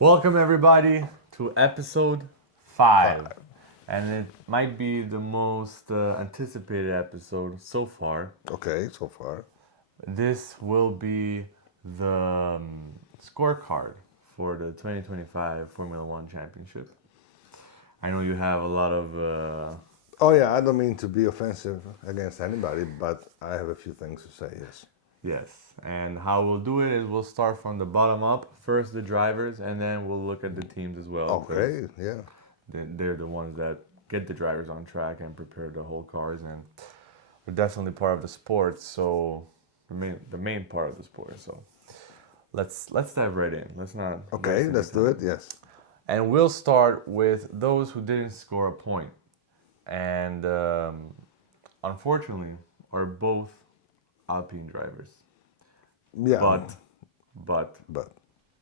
Welcome everybody to episode 5. Five. And it might be the most anticipated episode so far. Okay, so far. This will be the scorecard for the 2025 Formula One Championship. I know you have a lot of Oh yeah, I don't mean to be offensive against anybody, but I have a few things to say. Yes. yes, and how we'll do it is we'll start from the bottom up, first the drivers, and then we'll look at the teams as well. because Okay. Yeah. they're the ones that get the drivers on track and prepare the whole cars, and we're definitely part of the sport. So the main part of the sport. So let's dive right in. Let's not Okay. waste any Let's do time. it. Yes. And we'll start with those who didn't score a point, and unfortunately, are both Alpine drivers, Yeah. but But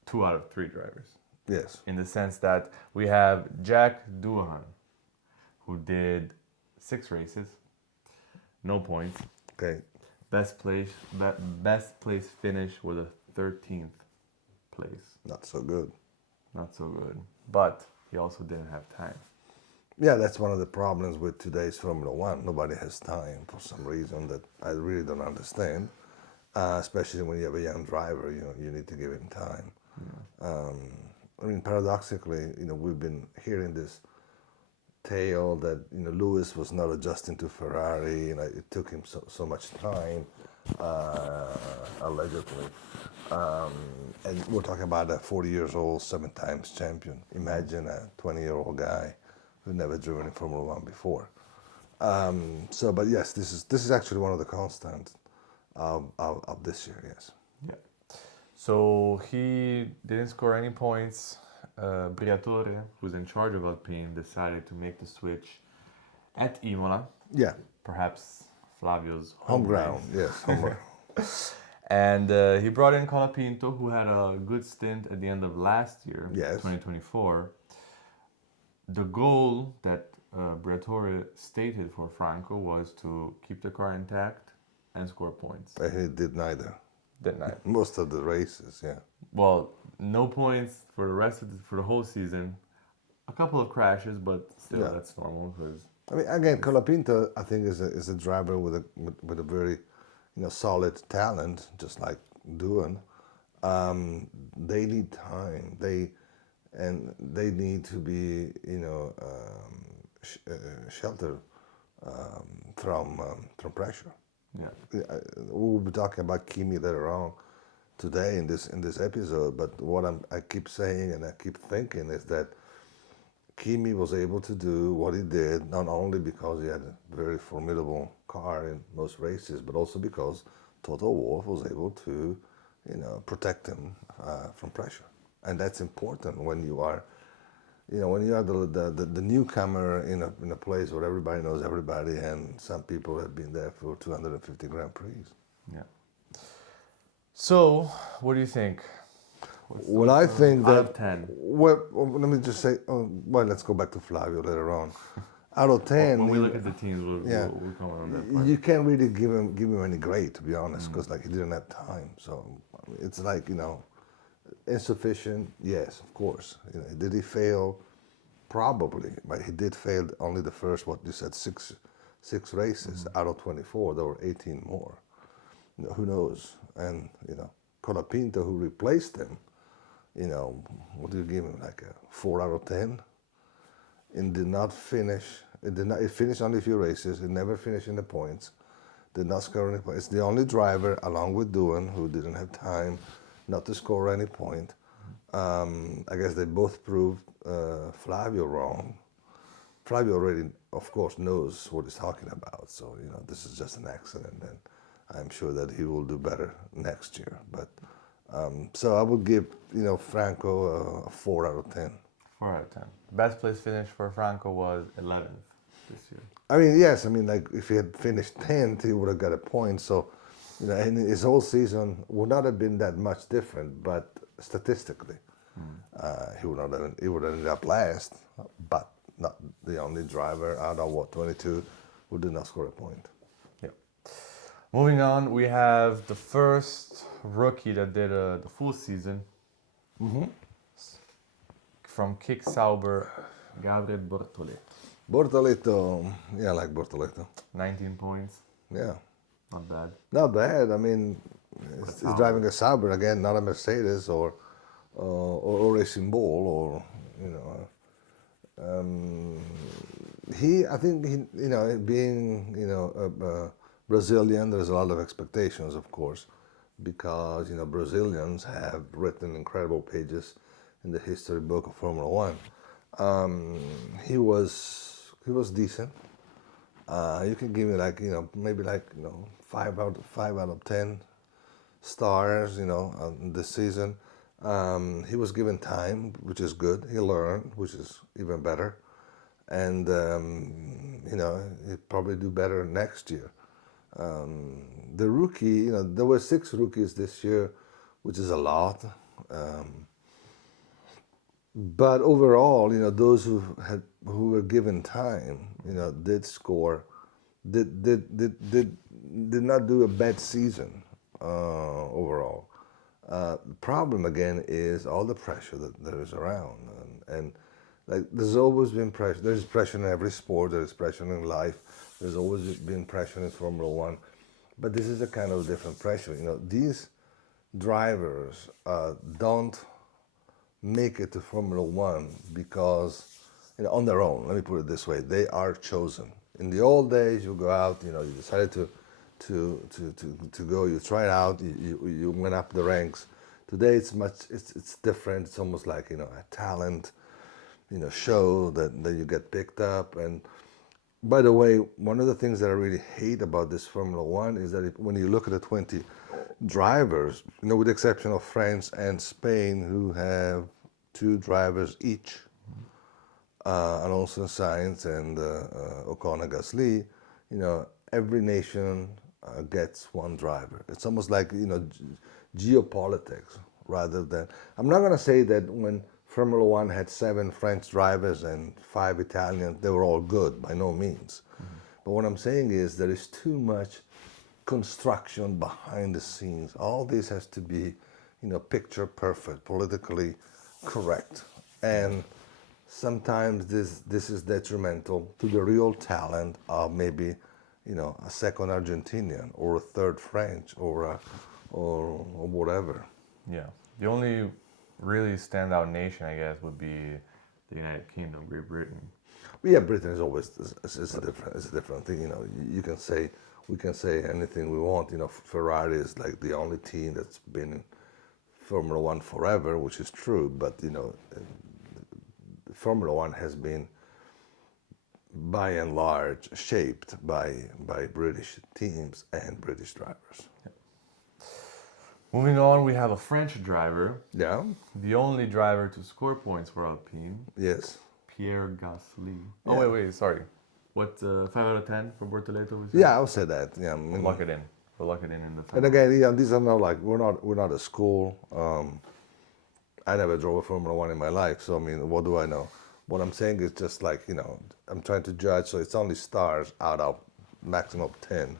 2 out of 3 drivers. yes. In the sense that we have Jack Doohan, who did 6 races, no points. Okay. Best place finish with a 13th place. Not so good. Not so good. But he also didn't have time. Yeah, that's one of the problems with today's Formula One. Nobody has time for some reason that I really don't understand. Especially when you have a young driver, you need to give him time. I mean, paradoxically, we've been hearing this tale that Lewis was not adjusting to Ferrari. It took him so much time, allegedly. And we're talking about a 40 years old, 7 times champion. Imagine a 20-year-old guy who never driven in Formula One before. But yes, this is actually one of the constants of this year. Yes. Yeah. So he didn't score any points. Briatore, who's in charge of Alpine, decided to make the switch at Imola, Yeah. perhaps Flavio's Home home ground. race. Yes. Home ground. And he brought in Colapinto, who had a good stint at the end of last year, Yes. 2024. The goal that Briatore stated for Franco was to keep the car intact and score points. But he did neither. That night. Most of the races. Yeah. Well, no points for the whole season. A couple of crashes, but still Yeah. that's normal because I mean, again, Colapinto, I think, is a driver with a very, solid talent, just like Doohan. They need time. They need to be, sheltered from pressure. yeah. We'll be talking about Kimi later on today in this episode. But what I keep saying and I keep thinking is that Kimi was able to do what he did not only because he had a very formidable car in most races, but also because Toto Wolff was able to, protect him from pressure, and that's important when you are, the newcomer in a place where everybody knows everybody, and some people have been there for 250 Grand Prix. Yeah. So, what do you think? Well, I think Out that of 10. well, let me just say. Let's go back to Flavio later on. Out of 10, When we look at the teams, Yeah. we'll come on that part. you can't really give him any grade, to be honest, because he didn't have time. So it's like insufficient. Yes, of course. Did he fail? Probably, but he did fail only the first, what you said, six races out of 24. There were 18 more. Who knows? And Colapinto, who replaced him, what do you give him? Like a 4 out of 10. And did not finish. It finished only a few races. It never finished in the points. Did not score any points. It's the only driver, along with Doohan, who didn't have time not to score any point. I guess they both proved Flavio wrong. Flavio already, of course, knows what he's talking about. So this is just an accident, and I'm sure that he will do better next year. But so I would give Franco a 4 out of 10. 4 out of 10. Best place finish for Franco was 11th this year. I mean, yes. I mean, like if he had finished 10th, he would have got a point. So, and his whole season would not have been that much different. But statistically, he would have ended up last. But not the only driver out of 22 who did not score a point. Yeah. Moving on, we have the first rookie that did the full season. from Kick Sauber, Gabriel Bortoleto. Bortoleto, yeah, I like Bortoleto. 19 points, Yeah, not bad. not bad. I mean, he's driving a Sauber again, not a Mercedes or Racing Bull or you know. I think being a Brazilian, there's a lot of expectations, of course, because Brazilians have written incredible pages in the history book of Formula One. He was decent. You can give me maybe 5 out of 10 stars, this season. He was given time, which is good. He learned, which is even better. And, he'll probably do better next year. The rookie, there were 6 rookies this year, which is a lot. But overall, those who were given time, did score, did not do a bad season overall. The problem again is all the pressure that there is around, and like there's always been pressure. There's pressure in every sport. There's pressure in life. There's always been pressure in Formula One, but this is a kind of different pressure. These drivers don't make it to Formula One because on their own. Let me put it this way: they are chosen. In the old days, you go out. You decided to go. You try it out. You went up the ranks. Today it's different. It's almost like a talent show that you get picked up. And by the way, one of the things that I really hate about this Formula One is that when you look at the 20 drivers, with the exception of France and Spain, who have 2 drivers each, Alonso Sainz and Ocon Gasly, every nation gets 1 driver. It's almost like geopolitics rather than. I'm not going to say that when Formula One had 7 French drivers and 5 Italians, they were all good, by no means. But what I'm saying is there is too much construction behind the scenes. All this has to be, picture perfect, politically correct. And sometimes this is detrimental to the real talent of maybe, a second Argentinian or a third French or whatever. Yeah. The only really standout nation, I guess, would be the United Kingdom, Great Britain. Yeah, Britain is always it's a different thing. We can say anything we want. Ferrari is like the only team that's been in Formula One forever, which is true. But Formula One has been, by and large, shaped by British teams and British drivers. Yeah. Moving on, we have a French driver. Yeah. The only driver to score points for Alpine. Yes. Pierre Gasly. Yeah. Oh wait, sorry. What 5 out of 10 for Bortoleto? Yeah, I'll say that. Yeah. We'll lock it in. We'll lock it in the. And again, these are not like we're not a school. I never drove a Formula One in my life, so what do I know? What I'm saying is just like I'm trying to judge, so it's only stars out of maximum of 10.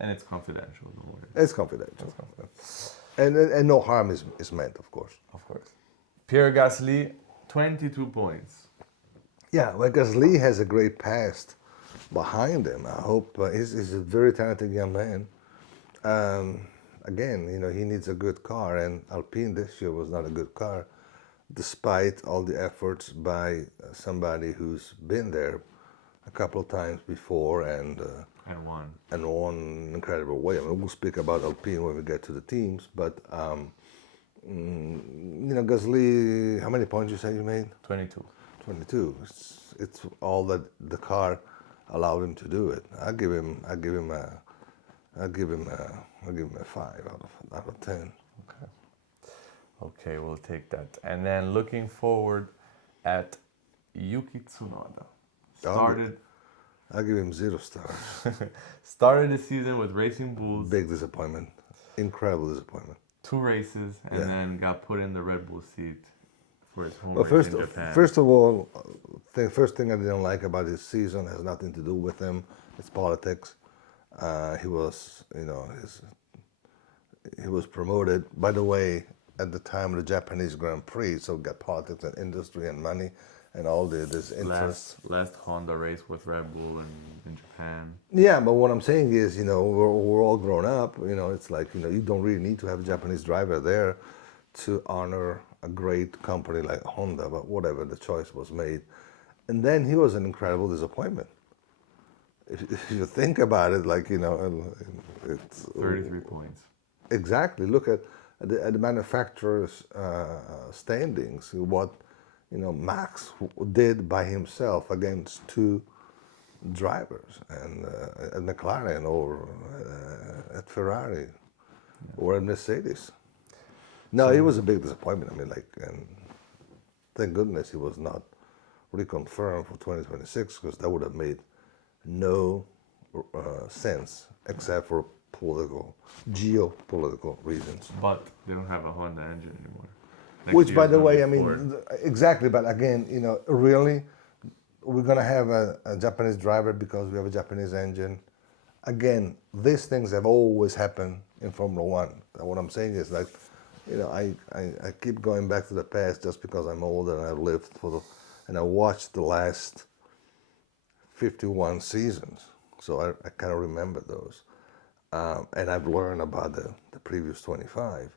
And it's confidential, don't worry. It's confidential. And no harm is meant, of course. Of course. Pierre Gasly, 22 points. Yeah, well, Gasly has a great past behind him. I hope he's a very talented young man. Again, he needs a good car, and Alpine this year was not a good car, despite all the efforts by somebody who's been there a couple of times before and won in an incredible way. We'll speak about Alpine when we get to the teams, but Gasly, how many points you say you made? 22. 22. It's all that the car allowed him to do it. I'll give him a 5 out of 10. Okay, we'll take that. And then looking forward at Yuki Tsunoda. I'll give him 0 stars. Started the season with Racing Bulls. Big disappointment. Incredible disappointment. 2 races and then got put in the Red Bull seat for his home race in Japan. First of all, the first thing I didn't like about his season has nothing to do with him. It's politics. He was, he was promoted. By the way, at the time of the Japanese Grand Prix, so got politics and industry and money and all this interest. Last Honda race with Red Bull in Japan. Yeah, but what I'm saying is, we're all grown up. It's like, you don't really need to have a Japanese driver there to honor a great company like Honda, but whatever, the choice was made. And then he was an incredible disappointment. If you think about it, like, it's 33 points. exactly. Look at the manufacturer's standings. What Max did by himself against two drivers, and at McLaren or at Ferrari or at Mercedes. No, it was a big disappointment. I mean, and thank goodness he was not reconfirmed for 2026, because that would have made no sense except for geopolitical reasons. But they don't have a Honda engine anymore. Which, by the way, I mean, exactly. But again, really, we're gonna have a Japanese driver because we have a Japanese engine. Again, these things have always happened in Formula One. And what I'm saying is, like, I keep going back to the past just because I'm older and I've lived and I watched the last 51 seasons, so I kind of remember those, and I've learned about the previous 25.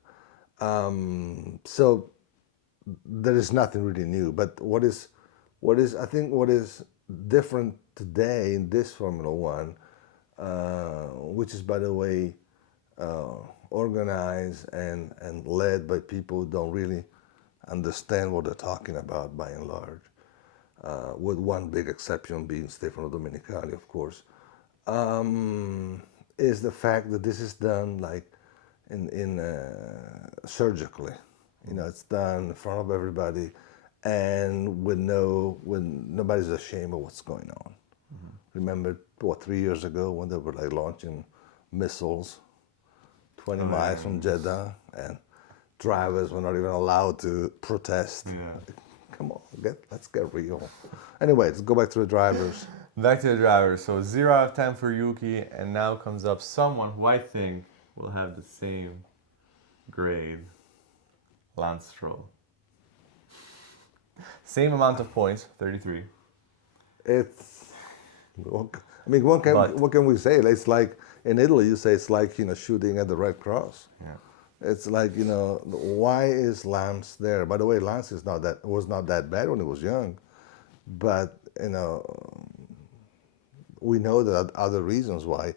So there is nothing really new. But what is I think what is different today in this Formula One, which is, by the way, organized and led by people who don't really understand what they're talking about by and large, with one big exception being Stefano Domenicali, of course, is the fact that this is done like in surgically. It's done in front of everybody, and when nobody's ashamed of what's going on. Mm-hmm. Remember 3 years ago when they were like launching missiles 20 miles from Jeddah, and drivers were not even allowed to protest. Yeah. Come on, let's get real. Anyway, let's go back to the drivers. Back to the drivers. So 0 out of 10 for Yuki, and now comes up someone who I think will have the same grade. Lance Stroll. Same amount of points, 33. I mean, what can we say? It's like in Italy, you say it's like shooting at the Red Cross. Yeah. It's like why is Lance there? By the way, Lance was not that bad when he was young, but we know that other reasons why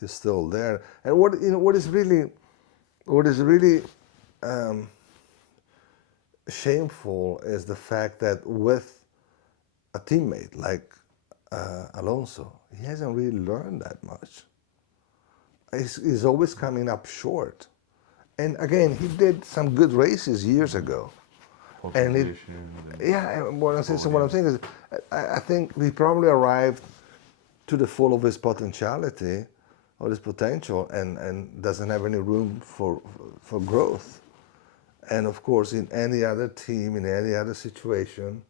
he's still there. And what is really shameful is the fact that with a teammate like Alonso, he hasn't really learned that much. He's always coming up short. And again, he did some good races years ago. What I'm saying is, I think he probably arrived to the full of his potentiality, or his potential, and doesn't have any room for growth. And of course, in any other team, in any other situation,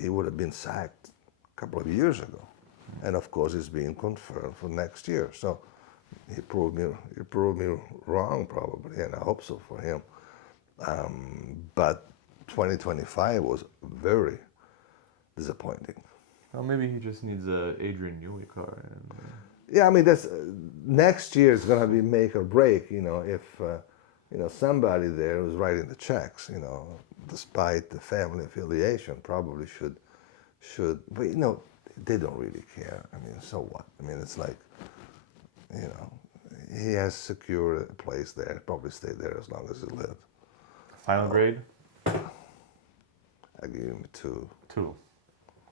he would have been sacked a couple of years ago. And of course, he's being confirmed for next year. So he proved me wrong, probably, and I hope so for him. But 2025 was very disappointing. Well, maybe he just needs a Adrian Newey car. Yeah, I mean, that's next year is going to be make or break. If somebody there who's writing the checks, despite the family affiliation, probably should. But they don't really care. I mean, so what? I mean, it's like, he has secured a place there. Probably stay there as long as he lives. Final grade? I give him 2. 2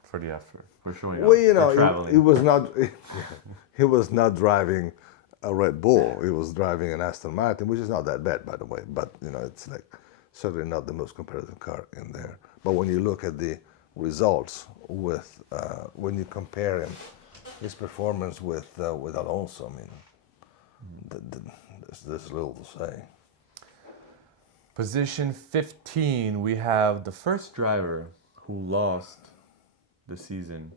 for the effort. For showing Well, up. For traveling. He was not driving a Red Bull. He was driving an Aston Martin, which is not that bad, by the way. But it's like certainly not the most competitive car in there. But when you look at the results with when you compare his performance with Alonso, I mean, there's little to say. Position 15, we have the first driver who lost the season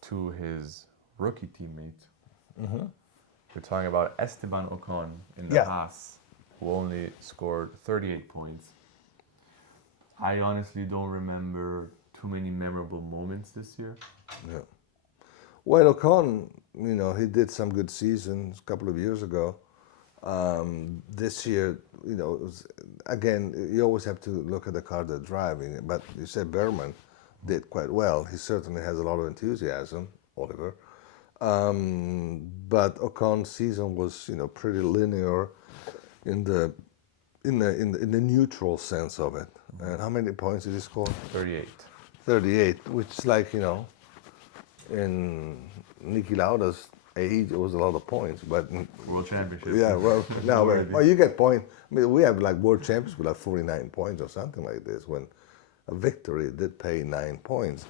to his rookie teammate. Mm-hmm. We're talking about Esteban Ocon in the Haas. who only scored 38 points. I honestly don't remember too many memorable moments this year. Yeah. Well, Ocon, he did some good seasons a couple of years ago. This year, it was, again, you always have to look at the car they're driving. But you said Berman did quite well. He certainly has a lot of enthusiasm, Oliver. But Ocon's season was, pretty linear in the neutral sense of it. And how many points did he score? 38. 38, which is like, in Niki Lauda's age, it was a lot of points. But World Championship. yeah, well, no, well, you get points. I mean, we have like world champions with like 49 points or something like this. When a victory did pay 9 points.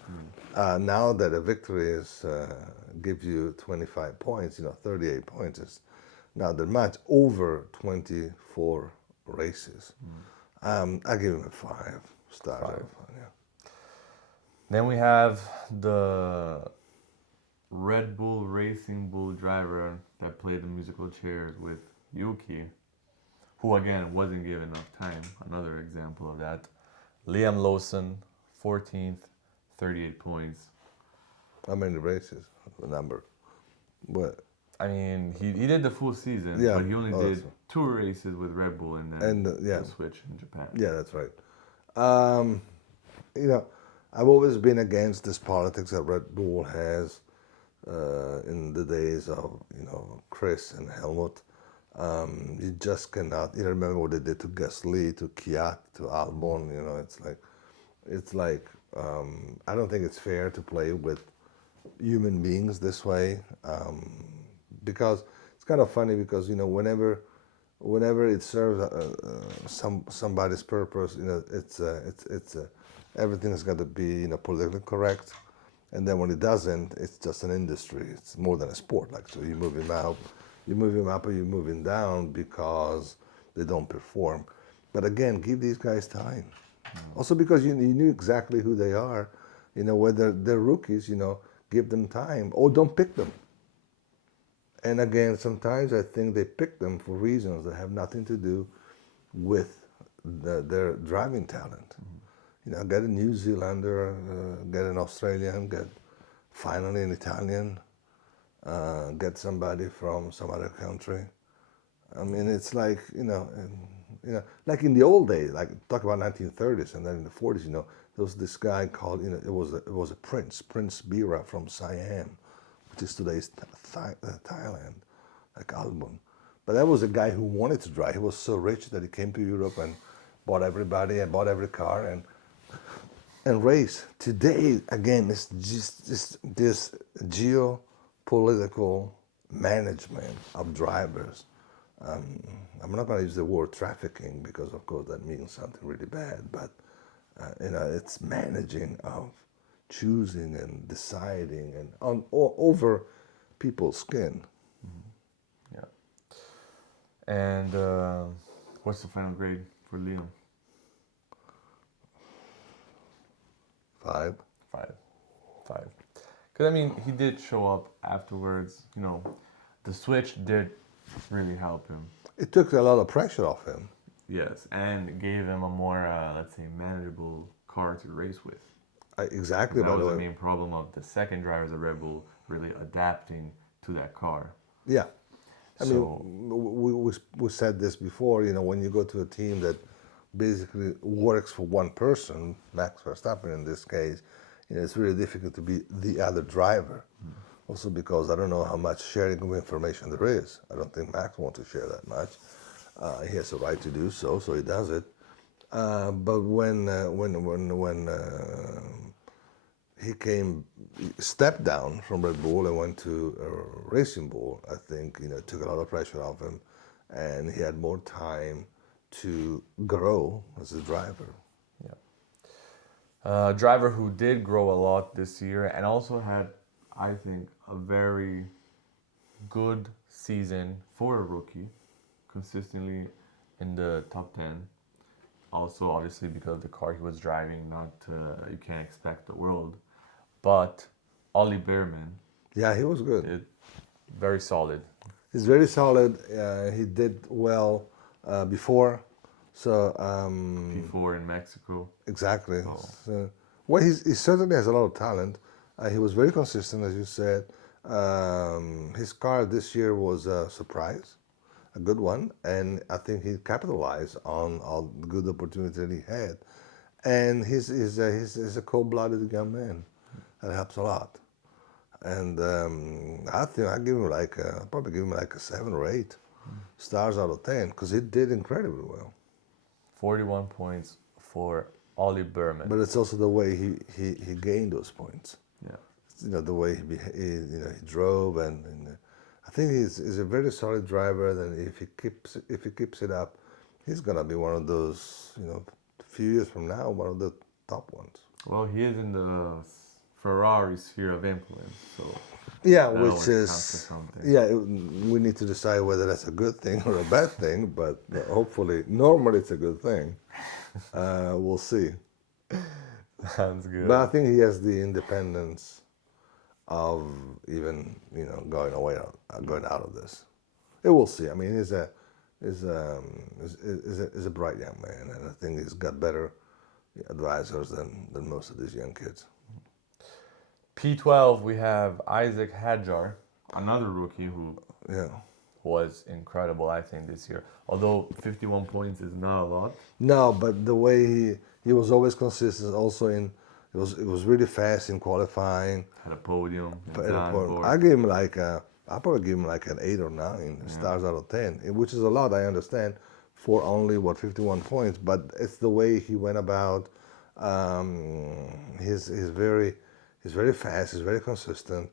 Now that a victory is gives you 25 points, 38 points is now the match over 24 races. I give him a 5 star. 5. Yeah. Then we have the Red Bull Racing Bull driver that played the musical chairs with Yuki, who again wasn't given enough time. Another example of that. Liam Lawson, 14th, 38 points. How many races? The number. What? I mean, he did the full season, Yeah, but he only did also. 2 races with Red Bull and then yeah. the switch in Japan. Yeah, that's right. I've always been against this politics that Red Bull has in the days of, Chris and Helmut. You just cannot. You remember what they did to Gasly, to Kvyat, to Albon. It's like I don't think it's fair to play with human beings this way, because it's kind of funny because whenever it serves somebody's purpose, it's everything has got to be politically correct, and then when it doesn't, it's just an industry. It's more than a sport. Like, so you move him up, or you move him down because they don't perform. But again, give these guys time. Also because you knew exactly who they are, whether they're rookies, give them time or don't pick them. And again, sometimes I think they pick them for reasons that have nothing to do with their driving talent. Get a New Zealander, get an Australian, get finally an Italian, get somebody from some other country. I mean, it's like, like in the old days, like talk about 1930s, and then in the 40s, there was this guy called, it was a Prince Bira from Siam, which is today's Thailand, like Albon. But that was a guy who wanted to drive. He was so rich that he came to Europe and bought everybody and bought every car and race. Today, again, it's just this geopolitical management of drivers. I'm not going to use the word trafficking because, of course, that means something really bad. But it's managing of choosing and deciding and over people's skin. Yeah. And what's the final grade for Liam? 5. 5. Because, I mean, he did show up afterwards. The switch did really help him. It took a lot of pressure off him. Yes, and gave him a more, let's say, manageable car to race with. Exactly. That was the main problem of the second drivers of Red Bull really adapting to that car. Yeah. I mean, we said this before, when you go to a team that basically works for one person, Max Verstappen in this case, it's really difficult to be the other driver. Also because I don't know how much sharing of information there is. I don't think Max wants to share that much. He has a right to do so, so he does it. But when he stepped down from Red Bull and went to Racing Bull, I think it took a lot of pressure off him, and he had more time to grow as a driver. Yeah. Driver who did grow a lot this year and also had, I think, a very good season for a rookie, consistently in the top 10. Also, obviously, because of the car he was driving, you can't expect the world. But Ollie Bearman. Yeah, he was good. Very solid. He's very solid. He did well before. So Before in Mexico. exactly. Oh. So, well, he certainly has a lot of talent. He was very consistent, as you said. His car this year was a surprise, a good one, and I think he capitalized on all the good opportunity that he had. And he's a cold-blooded young man. That helps a lot. And I think I give him like probably give him like a 7 or 8 stars out of 10 because he did incredibly well. 41 points for Ollie Berman. But it's also the way he gained those points. Yeah. The way he drove, and I think he's a very solid driver. And if he keeps it up, he's gonna be one of those, a few years from now, one of the top ones. Well, he is in the Ferrari sphere of influence, so Yeah, that which always counts for is something. we need to decide whether that's a good thing or a bad thing. But hopefully, normally it's a good thing. We'll see. Sounds good. But I think he has the independence of even going out of this. We'll see. I mean, he's a bright young man, and I think he's got better advisors than most of these young kids. P12, we have Isaac Hadjar, another rookie who Yeah. was incredible, I think, this year. Although 51 points is not a lot. No, but the way he was always consistent. Also it was really fast in qualifying. Had a podium. in At a point, Zandvoort. I give him I probably give him like an 8 or 9 stars out of 10, which is a lot. I understand for only 51 points, but it's the way he went about. He's very fast. He's very consistent.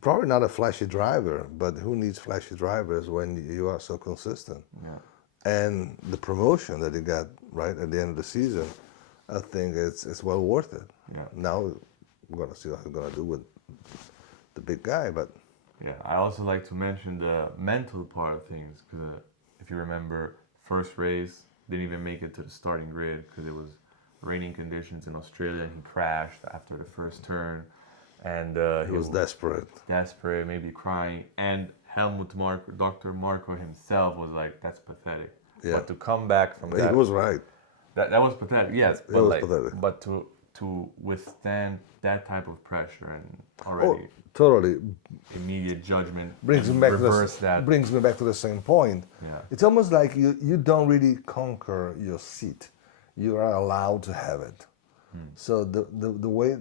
Probably not a flashy driver, but who needs flashy drivers when you are so consistent? Yeah. And the promotion that he got right at the end of the season, I think it's well worth it. Yeah. Now we're gonna see what he's gonna do with the big guy, but Yeah, I also like to mention the mental part of things because if you remember, first race didn't even make it to the starting grid because it was raining conditions in Australia. And he crashed after the first turn, and he was desperate. desperate, maybe crying. And Dr. Marco himself was like, "That's pathetic." Yeah. But to come back from He that, was right. that was pathetic. Yes, It but was like, pathetic. but to withstand that type of pressure and Oh, already totally. immediate judgment Brings and me back reverse that. brings me back to the same point. Yeah. It's almost like you don't really conquer your seat. You are allowed to have it. So the way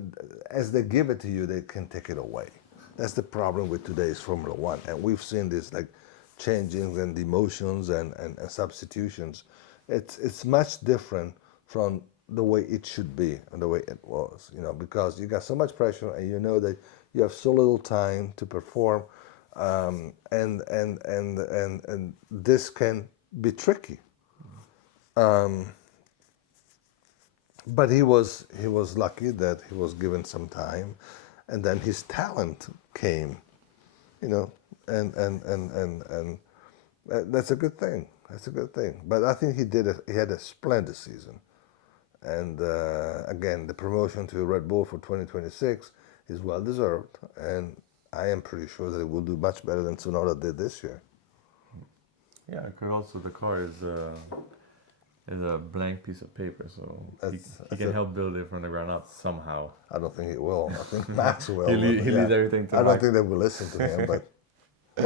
as they give it to you, they can take it away. That's the problem with today's Formula One, and we've seen this like changing and emotions and substitutions. It's much different from the way it should be and the way it was, because you got so much pressure and you know that you have so little time to perform, and this can be tricky. But he was lucky that he was given some time, and then his talent came, and that's a good thing. That's a good thing. But I think he had a splendid season, and again, the promotion to Red Bull for 2026 is well deserved, and I am pretty sure that it will do much better than Tsunoda did this year. Yeah, because also the car is a blank piece of paper, so he That's can help build it from the ground up somehow. I don't think he will. I think Max will. He but leaves everything to I don't Max. think they will listen to him. But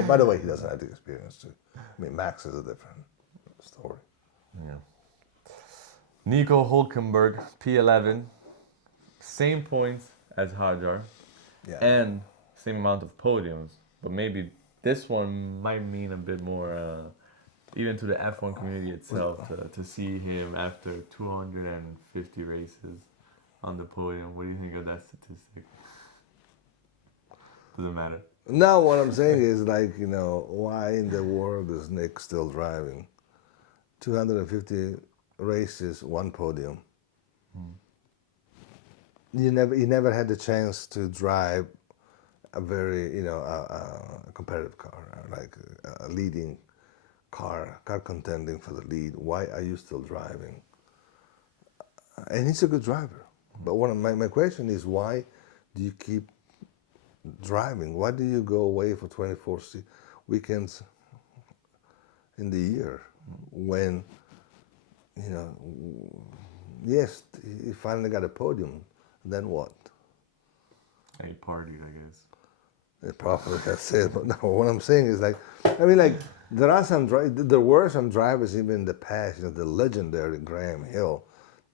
by the way, he doesn't have the experience too. I mean, Max is a different story. Yeah. Nico Hulkenberg, P11, same points as Hajar, Yeah. and same amount of podiums, but maybe this one might mean a bit more, even to the F1 community itself, to see him after 250 races on the podium. What do you think of that statistic? Doesn't matter. Now, what I'm saying is why in the world is Nick still driving? 250 races, 1 podium. He never had the chance to drive a very, a competitive car, like a leading car contending for the lead. Why are you still driving? And he's a good driver. But my question is, why do you keep driving? Why do you go away for 24 weekends? in the year when, you know, yes, he finally got a podium. Then what? He partied, I guess. It probably that's it. But no, what I'm saying is like, I mean, like there were some drivers even in the past. You know, the legendary Graham Hill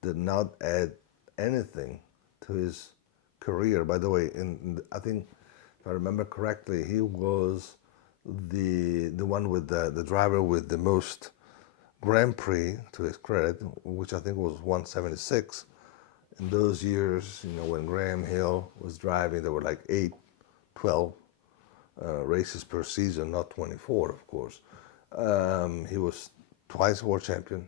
did not add anything to his career. By the way, I think if I remember correctly, he was the one with the driver with the most Grand Prix to his credit, which I think was 176. In those years, you know, when Graham Hill was driving, there were like 8, 12 races per season, not 24, of course. He was twice world champion.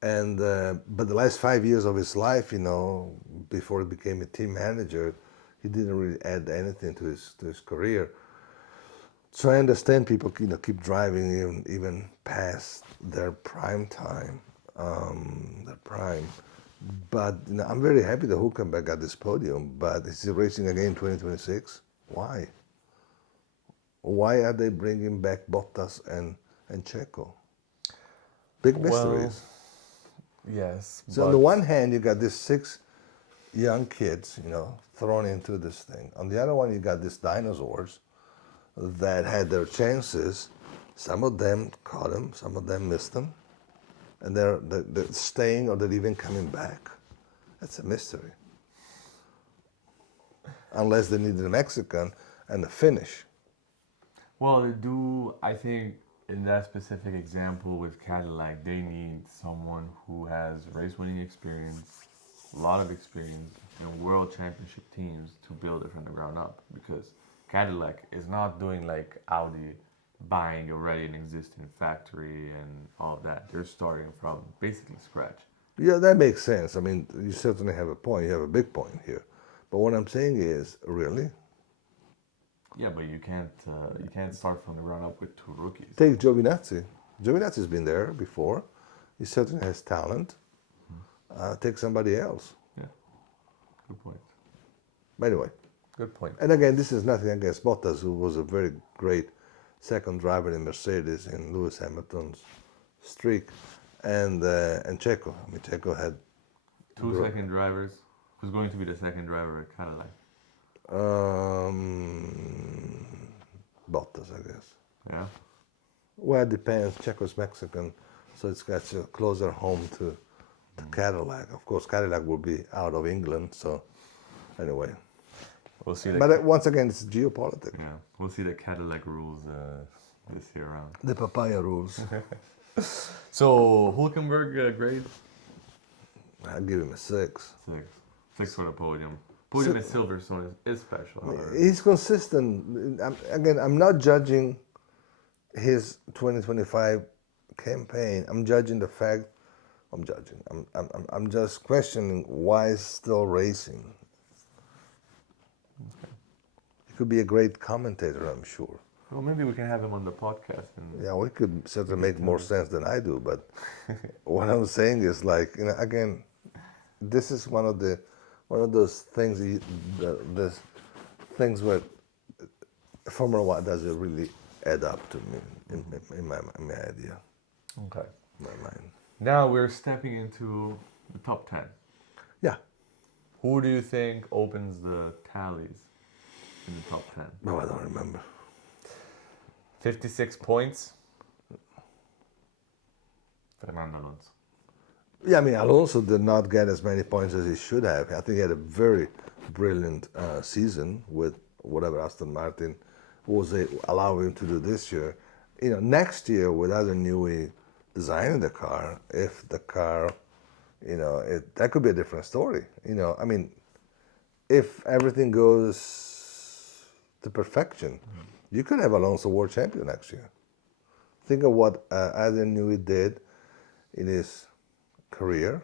And but the last 5 years of his life, you know, before he became a team manager, he didn't really add anything to his career. So I understand people, you know, keep driving even past their prime time, their prime. But you know, I'm very happy that Hülkenberg got this podium. But is he racing again in 2026? Why? Why are they bringing back Bottas and Checo? Big mysteries. Yes. So on the one hand, you got these 6 young kids, you know, thrown into this thing. On the other one, you got these dinosaurs that had their chances. Some of them caught them, some of them missed them, and they're staying or they're even coming back. That's a mystery. Unless they need a Mexican and a finish. Well, they do, I think, in that specific example with Cadillac, they need someone who has race-winning experience, a lot of experience in world championship teams to build it from the ground up. Because Cadillac is not doing like Audi, buying already an existing factory and all of that. They're starting from basically scratch. Yeah, that makes sense. I mean, you certainly have a point. You have a big point here. But what I'm saying is, really? Yeah, but you can't start from the ground up with 2 rookies. Take Giovinazzi. Giovinazzi's been there before. He certainly has talent. Take somebody else. Yeah, good point. But anyway. Good point. And again, this is nothing against Bottas, who was a very great second driver in Mercedes in Lewis Hamilton's streak, and Checo. I mean, Checo had 2 second drivers. Who's going to be the second driver at Cadillac? Bottas, I guess. Yeah. Well, it depends. Checo's Mexican, so it's got you closer home to Cadillac. Of course, Cadillac will be out of England, so anyway. We'll see. But once again, it's geopolitics. Yeah, we'll see the Cadillac rules this year around. The papaya rules. So Hülkenberg grade? I'll give him a 6. 6 for the podium. Podium at Silverstone is special. However. He's consistent. I'm not judging his 2025 campaign. I'm judging the fact. I'm just questioning why he's still racing. Okay. He could be a great commentator, I'm sure. Well, maybe we can have him on the podcast. And Yeah, we could certainly make more sense than I do. But what I'm saying is, like, you know, again, this is one of those things. This things where Formula One doesn't really add up to me in my idea. Okay. In my mind. Now we're stepping into the top 10. Yeah. Who do you think opens the tallies in the top 10? No, I don't remember. 56 points. Fernando Alonso. Yeah, I mean, Alonso did not get as many points as he should have. I think he had a very brilliant season with whatever Aston Martin was allowing him to do this year. You know, next year with either Newey designing the car, if the car, you know, that could be a different story. You know, I mean, if everything goes to perfection, you could have Alonso world champion next year. Think of what Adrian Newey did in his career,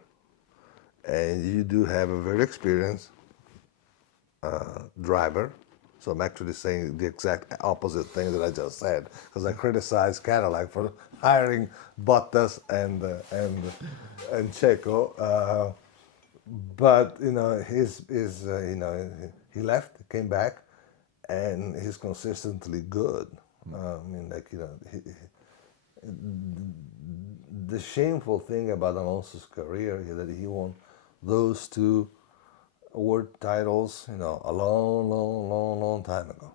and you do have a very experienced driver. So I'm actually saying the exact opposite thing that I just said, because I criticized Cadillac for hiring Bottas and Checo. But you know, you know, he left, came back, and he's consistently good. I mean, like, you know, the shameful thing about Alonso's career is that he won those two world titles, a long, long, long, long time ago,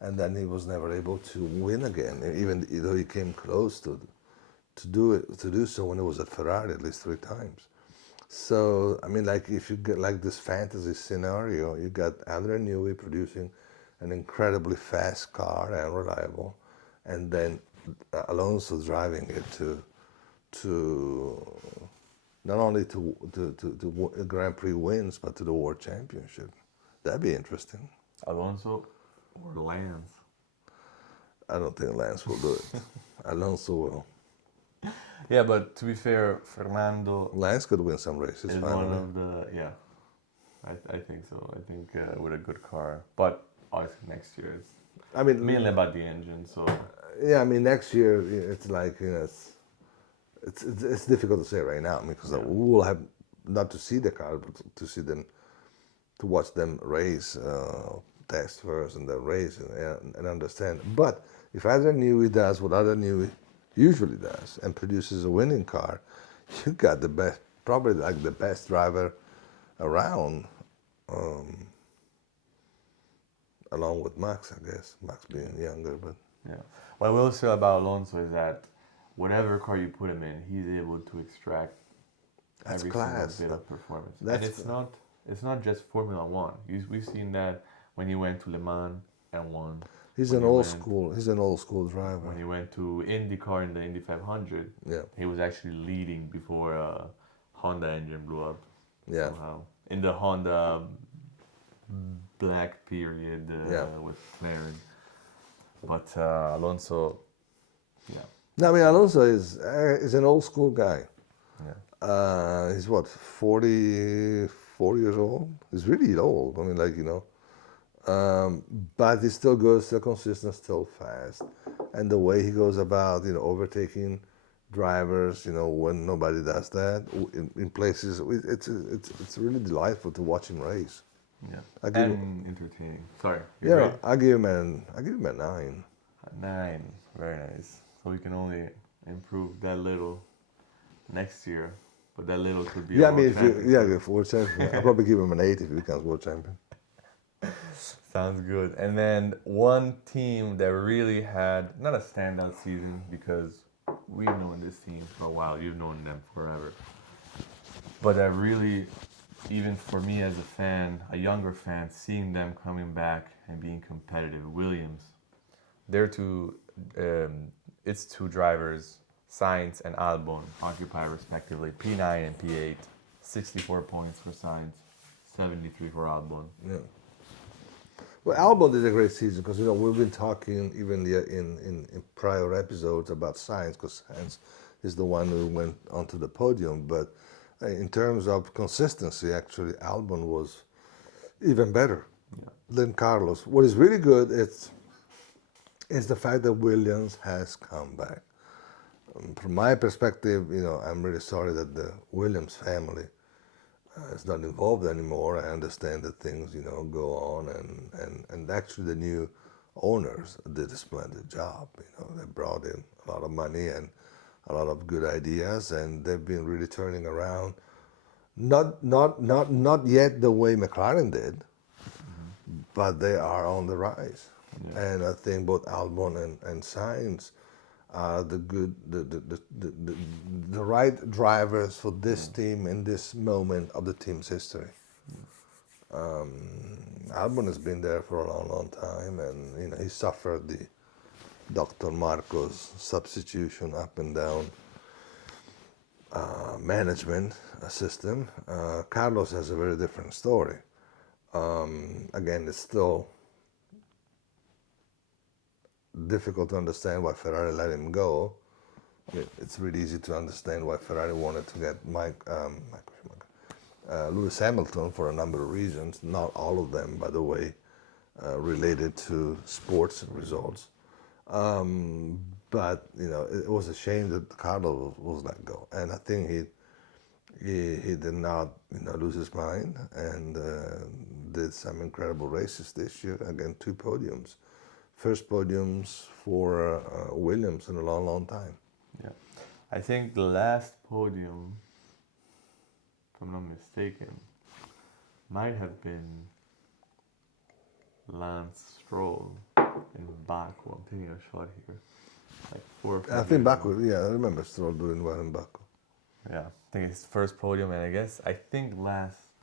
and then he was never able to win again, even though he came close to do so when he was at Ferrari at least 3 times. So I mean, like if you get like this fantasy scenario, you got Adrian Newey producing an incredibly fast car and reliable, and then Alonso driving it to not only to Grand Prix wins, but to the World Championship. That'd be interesting. Alonso or Lance? I don't think Lance will do it. Alonso will. Yeah, but to be fair, Fernando Lance could win some races. is Finally. one of the I think so. I think with a good car, but obviously next year it's I mean, mainly about the engine. So yeah. I mean, next year it's like it's difficult to say right now because we will have not to see the car, but to see them, to watch them race, test first, and then race and understand. But if Adrian Newey does what Adrian Newey usually does and produces a winning car, you got the best, probably like the best driver around, along with Max, I guess. Max being younger, but yeah. What I will say about Alonso is that whatever car you put him in, he's able to extract That's every class. single bit of performance. That's And it's not just Formula One. We've seen that when he went to Le Mans and won. he's When an he old went- school. He's an old school driver. When he went to IndyCar in the Indy 500, Yeah, he was actually leading before Honda engine blew up. yeah. Somehow. In the Honda black period with McLaren. But Alonso, yeah. No, I mean Alonso is an old school guy. Yeah. He's what 44 years old. He's really old. I mean, like but he still goes, still consistent, still fast, and the way he goes about overtaking drivers, when nobody does that in places, it's really delightful to watch him race. Yeah. I give And entertaining. Sorry. you Yeah, agree? I give him a 9. 9. Very nice. So we can only improve that little next year. But that little could be Yeah, a I mean, world champion. if world champion, I'll probably give him an 8 if he becomes world champion. Sounds good. And then one team that really had not a standout season, because we've known this team for a while. You've known them forever. But that really, even for me as a fan, a younger fan, seeing them coming back and being competitive. Williams, its two drivers, Sainz and Albon, occupy respectively P9 and P8. 64 points for Sainz, 73 for Albon. Yeah. Well, Albon did a great season because we've been talking even in prior episodes about Sainz, because Sainz is the one who went onto the podium. But in terms of consistency, actually, Albon was even better than Carlos. What is really good is the fact that Williams has come back. From my perspective, I'm really sorry that the Williams family is not involved anymore. I understand that things, go on, and actually the new owners did a splendid job. They brought in a lot of money and a lot of good ideas, and they've been really turning around. Not yet the way McLaren did, but they are on the rise. Yeah. And I think both Albon and Sainz are the right drivers for this team in this moment of the team's history. Albon has been there for a long, long time, and he suffered the Dr. Marcos substitution up and down management system. Carlos has a very different story. Again, it's still difficult to understand why Ferrari let him go. I mean, it's really easy to understand why Ferrari wanted to get Lewis Hamilton for a number of reasons, not all of them, by the way, related to sports results. But it was a shame that Carlos was let go, and I think he did not lose his mind, and did some incredible races this year. Again, 2 podiums. First podiums for Williams in a long, long time. I think the last podium, if I'm not mistaken, might have been Lance Stroll in Baku. I'm taking a shot here. Like 4 or 5 I think years Baku, ago. yeah, I remember Stroll doing well in Baku. Yeah, I think it's his first podium, and I think the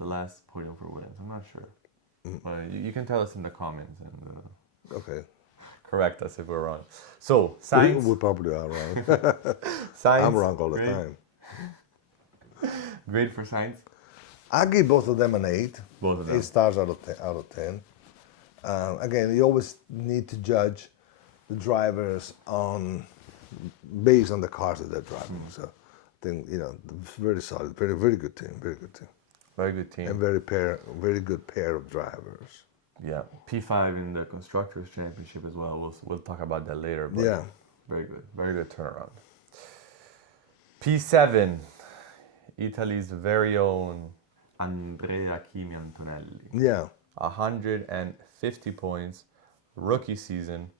last podium for Williams. I'm not sure, but you can tell us in the comments and Okay. correct us if we're wrong. So We Sainz, probably are wrong. I'm Sainz, wrong all the great, time. great for Sainz. I give both of them an 8. Both of them. 8 stars out of 10. Again, you always need to judge the drivers based on the cars that they're driving. So I think, very solid, very, very good team, very good team. Very good team. And very good pair of drivers. Yeah, P5 in the constructors championship as well. We'll talk about that later. But Yeah. very good turnaround. P7, Italy's very own Andrea Kimi Antonelli. Yeah. 150 points, rookie season.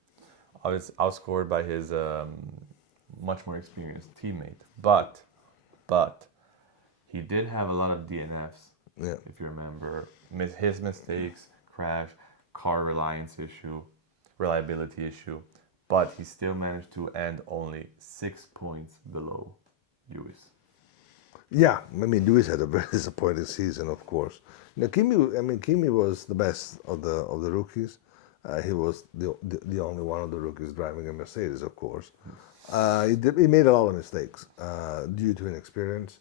I was outscored by his much more experienced teammate, but he did have a lot of DNFs. Yeah. If you remember, his mistakes, crash, car reliability issue, but he still managed to end only 6 points below Lewis. Yeah, I mean, Lewis had a very disappointing season, of course. Kimi was the best of the rookies. He was the only one of the rookies driving a Mercedes, of course. He made a lot of mistakes due to inexperience,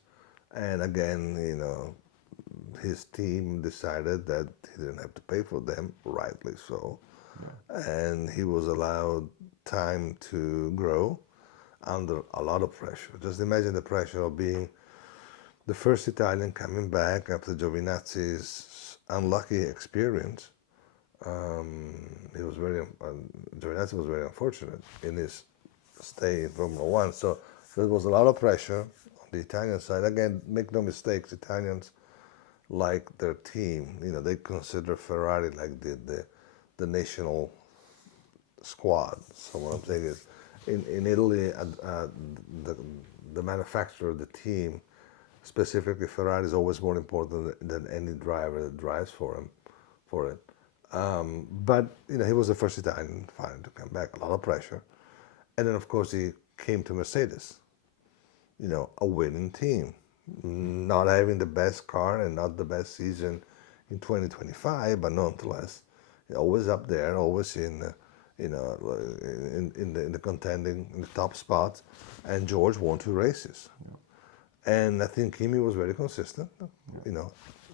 and again, his team decided that he didn't have to pay for them, rightly so, and he was allowed time to grow under a lot of pressure. Just imagine the pressure of being the first Italian coming back after Giovinazzi's unlucky experience. Giovinazzi was very unfortunate in his stay in Formula One. So there was a lot of pressure on the Italian side. Again, make no mistakes, Italians like their team. They consider Ferrari like the national squad. So what I'm saying is, in Italy, the manufacturer of the team, specifically Ferrari, is always more important than any driver that drives for it. But he was the first Italian finally to come back. A lot of pressure, and then of course he came to Mercedes. A winning team, not having the best car and not the best season in 2025, but nonetheless, always up there, always in the contending in the top spots. And George won 2 races. And I think Kimi was very consistent,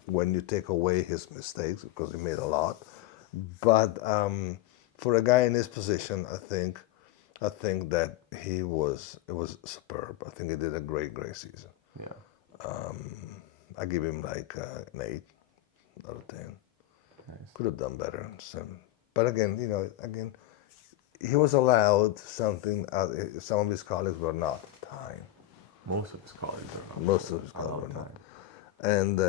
when you take away his mistakes, because he made a lot. But for a guy in his position, I think that it was superb. I think he did a great season. Yeah. I give him like an 8 out of 10. Nice. Could have done better. But again, he was allowed something some of his colleagues were not. Time. Most of his colleagues are not. Most of his colleagues were not. And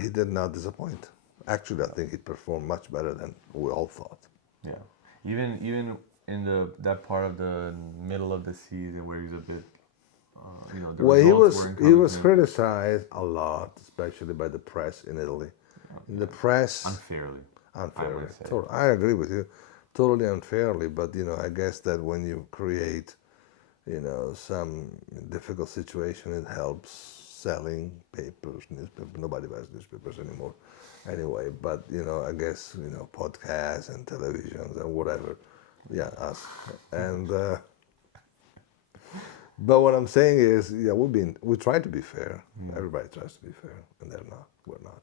he did not disappoint. Actually, I think he performed much better than we all thought. Yeah, even in that part of the middle of the season where he's a bit, the Well, results weren't he coming was to him criticized a lot, especially by the press in Italy. In the press, unfairly. unfairly. I would say. I agree with you, totally unfairly. But I guess that when you create, some difficult situation, it helps selling papers, newspapers. Nobody buys newspapers anymore, anyway. But I guess podcasts and televisions and whatever. Yeah, us. And but what I'm saying is, we try to be fair. Everybody tries to be fair, and they're not. We're not.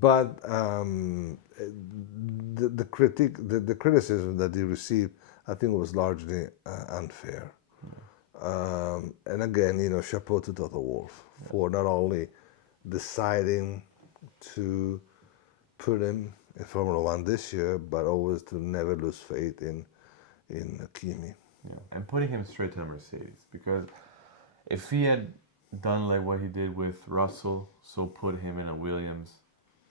But the critique, the criticism that he received, I think was largely unfair. And again, chapeau to Toto Wolff for not only deciding to put him in Formula One this year, but always to never lose faith in Kimi. Yeah, and putting him straight to the Mercedes, because if he had done like what he did with Russell, so put him in a Williams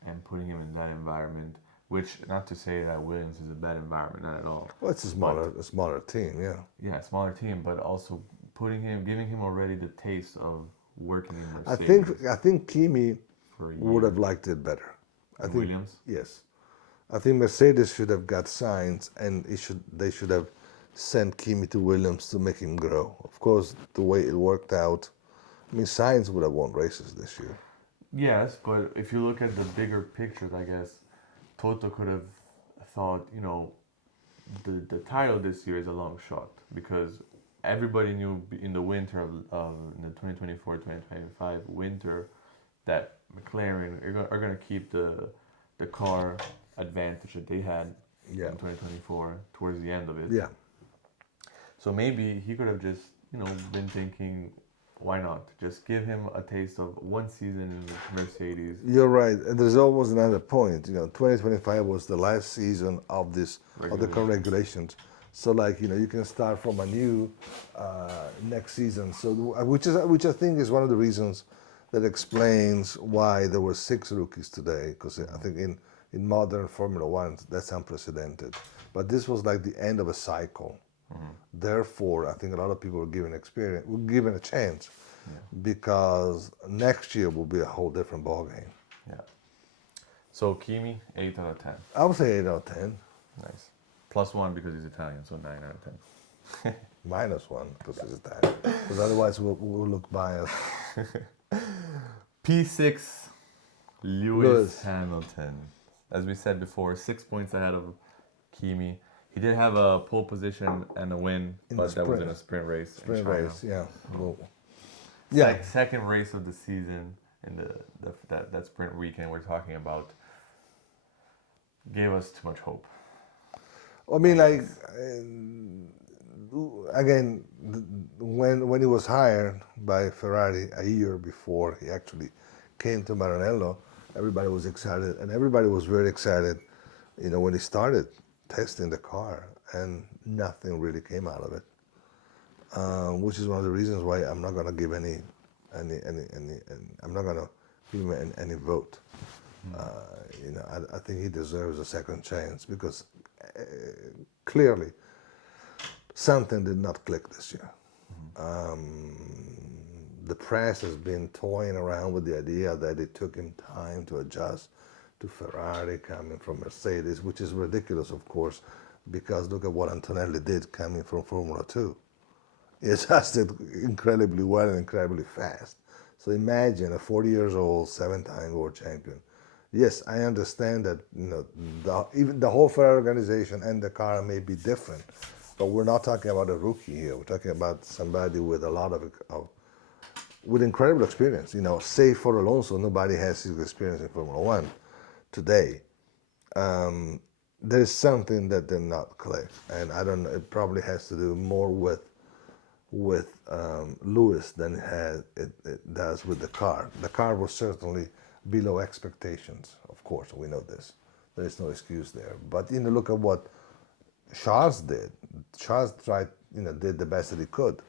and putting him in that environment, which not to say that Williams is a bad environment, not at all. Well, it's a smaller team, yeah. Yeah, smaller team, but also giving him already the taste of working in I Mercedes think Kimi for a would year. have liked it better. I And think Williams? yes. I think Mercedes should have got Sainz, and they should have sent Kimi to Williams to make him grow. Of course, the way it worked out, I mean, Sainz would have won races this year. Yes, but if you look at the bigger pictures, I guess Toto could have thought, the title this year is a long shot because everybody knew in the winter of in the 2024-2025 winter that McLaren are going to keep the car advantage that they had Yeah. in 2024 towards the end of it. Yeah. So maybe he could have just, been thinking, why not? Just give him a taste of one season in Mercedes. You're right. And there's always another point. 2025 was the last season of the current regulations. So you can start from a new next season. So which I think is one of the reasons that explains why there were 6 rookies today. Because I think in modern Formula One that's unprecedented. But this was like the end of a cycle. Mm-hmm. Therefore, I think a lot of people were given a chance, because next year will be a whole different ballgame. Yeah. So Kimi, 8 out of 10. I would say 8 out of 10. Nice. +1 because he's Italian, so 9 out of 10. -1 because it's Italian. Because otherwise we'll look biased. P6, Lewis Hamilton. As we said before, 6 points ahead of Kimi. He did have a pole position and a win, but that was in a sprint race. Sprint race, yeah. Well, Second race of the season in that sprint weekend we're talking about gave us too much hope. I mean, again, when he was hired by Ferrari a year before he actually came to Maranello, everybody was excited, and everybody was very excited, when he started testing the car, and nothing really came out of it, which is one of the reasons why I'm not going to give I'm not going to give him any vote. I think he deserves a second chance because clearly something did not click this year. The press has been toying around with the idea that it took him time to adjust to Ferrari coming from Mercedes, which is ridiculous, of course, because look at what Antonelli did coming from Formula 2. He adjusted incredibly well and incredibly fast. So imagine a 40 years old, 7-time world champion. Yes, I understand that even the whole Ferrari organization and the car may be different, but we're not talking about a rookie here. We're talking about somebody with a lot of with incredible experience. Save for Alonso, nobody has his experience in Formula One today. There's something that did not click, and I don't know. It probably has to do more with Lewis than it does with the car. The car was certainly below expectations. Of course, we know this. There is no excuse there. But look at what Charles did. Charles did the best that he could,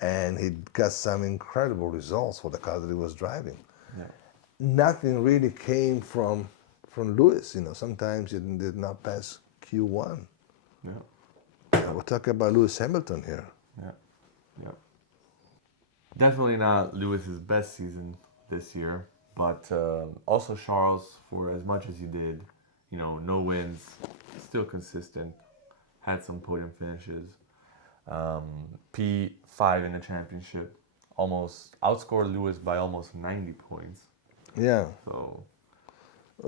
and he got some incredible results for the car that he was driving. Yeah. Nothing really came from Lewis. Sometimes it did not pass Q1. Yeah. We're talking about Lewis Hamilton here. Yeah. Yeah. Definitely not Lewis's best season this year, but also Charles, for as much as he did, no wins, still consistent, had some podium finishes. P5 in the championship, almost outscored Lewis by almost 90 points. Yeah. So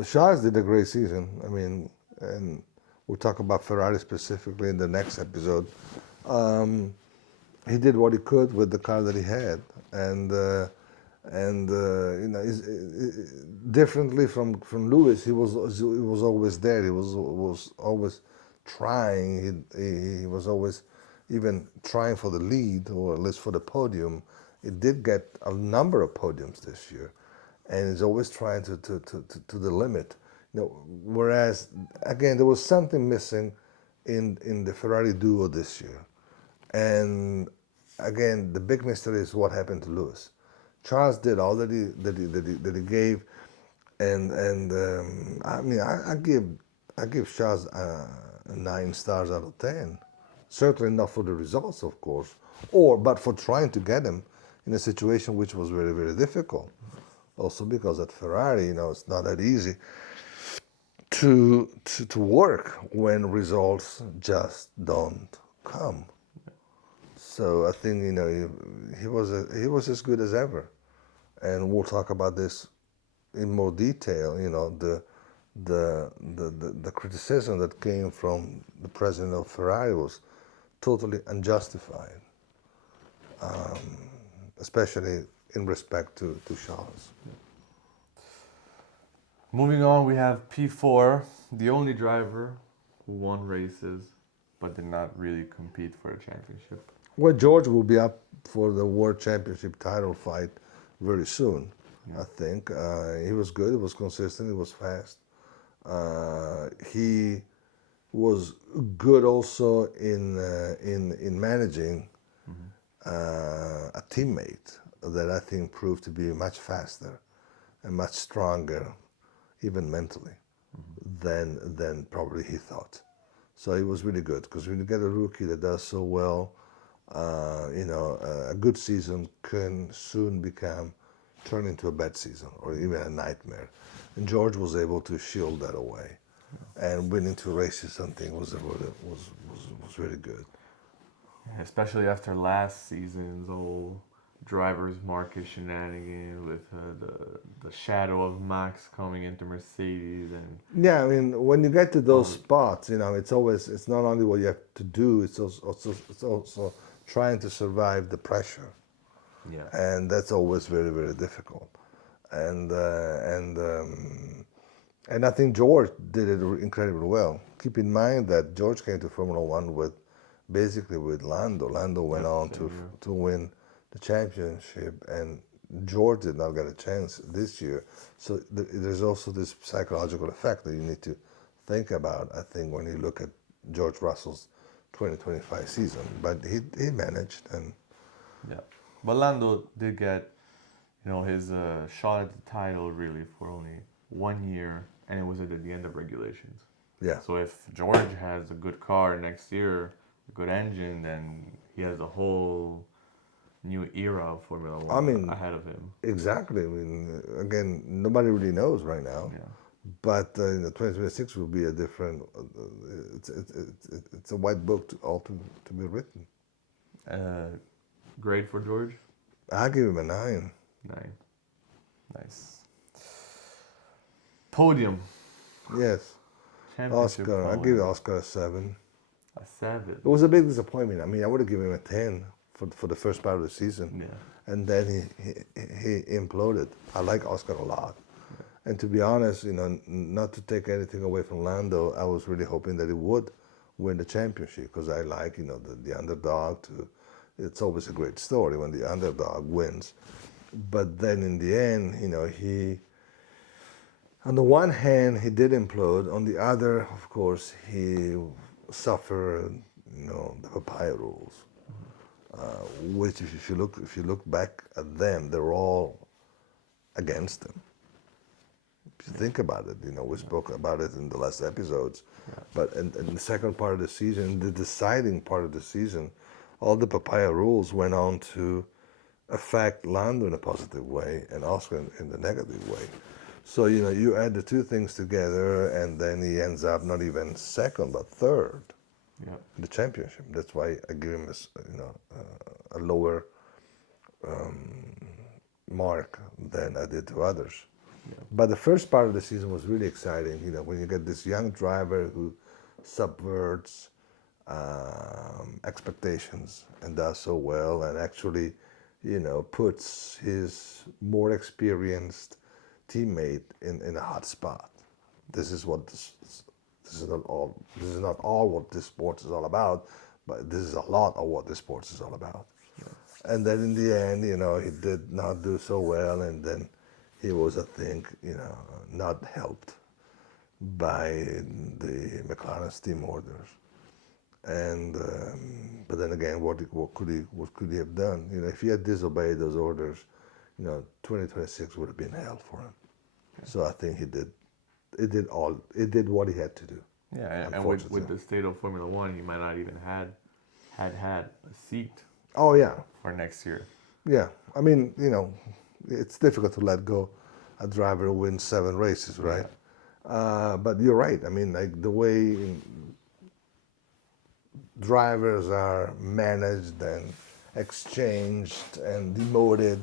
Charles did a great season. I mean, and we'll talk about Ferrari specifically in the next episode. He did what he could with the car that he had, and differently from Lewis, he was always there. He was always trying. He was always even trying for the lead, or at least for the podium. He did get a number of podiums this year, and he's always trying to the limit. Whereas again, there was something missing in the Ferrari duo this year, and again, the big mystery is what happened to Lewis. Charles did all that he gave, and I mean, I give I give Charles 9 stars out of 10. Certainly not for the results, of course, but for trying to get him in a situation which was very, very difficult. Also because at Ferrari, it's not that easy to work when results just don't come. So I think he was as good as ever, and we'll talk about this in more detail. The criticism that came from the president of Ferrari was totally unjustified, especially in respect to Charles. Moving on, we have P4, the only driver who won races but did not really compete for a championship. Well, George will be up for the World Championship title fight very soon, I think. He was good, he was consistent, he was fast. He was good also in managing a teammate that I think proved to be much faster and much stronger, even mentally, than probably he thought. So he was really good, because when you get a rookie that does so well, a good season can soon turn into a bad season or even a nightmare. And George was able to shield that away, and winning 2 races, something was very good. Especially after last season's old driver's market shenanigans with the shadow of Max coming into Mercedes and Yeah, I mean, when you get to those spots, it's not only what you have to do, it's also trying to survive the pressure, and that's always very, very difficult. And I think George did it incredibly well. Keep in mind that George came to Formula One basically with Lando. Lando went on to win the championship, and George did not get a chance this year. So there's also this psychological effect that you need to think about, I think, when you look at George Russell's 2025 season. But he managed, and but Lando did get his shot at the title really for only 1 year, and it was at the end of regulations. Yeah. So if George has a good car next year, a good engine, then he has a whole new era of Formula One ahead of him. Exactly. I mean, again, nobody really knows right now. Yeah. But 2026 will be a different. It's a white book to be written. Grade for George? I give him a 9. 9. Nice. Podium. Yes. Championship Oscar. I podium. give Oscar a 7. A 7. It was a big disappointment. I mean, I would have given him a 10 for the first part of the season, and then he imploded. I like Oscar a lot, and to be honest, not to take anything away from Lando, I was really hoping that he would win the championship, because I like the underdog. It's always a great story when the underdog wins, but then in the end, he. On the one hand, he did implode. On the other, of course, he suffered, the papaya rules, which, if you look back at them, they're all against him. If you think about it, we spoke about it in the last episodes, but in the second part of the season, the deciding part of the season, all the papaya rules went on to affect Lando in a positive way and Oscar in the negative way. So, you add the two things together, and then he ends up not even second, but third in the championship. That's why I give him a lower mark than I did to others. But the first part of the season was really exciting, when you get this young driver who subverts expectations and does so well, and actually, puts his more experienced teammate in a hot spot. This is not all what this sport is all about, but this is a lot of what this sport is all about. And then in the end, he did not do so well, and then he was, I think, not helped by the McLaren's team orders. And but then again, what could he have done? If he had disobeyed those orders, 2026 would have been hell for him. So I think he did It did what he had to do. Yeah, and Unfortunately. with the state of Formula One, he might not even had a seat Oh yeah, for next year. yeah. I mean, it's difficult to let go a driver who wins 7 races, right? But you're right. I mean, like the way drivers are managed and exchanged and demoted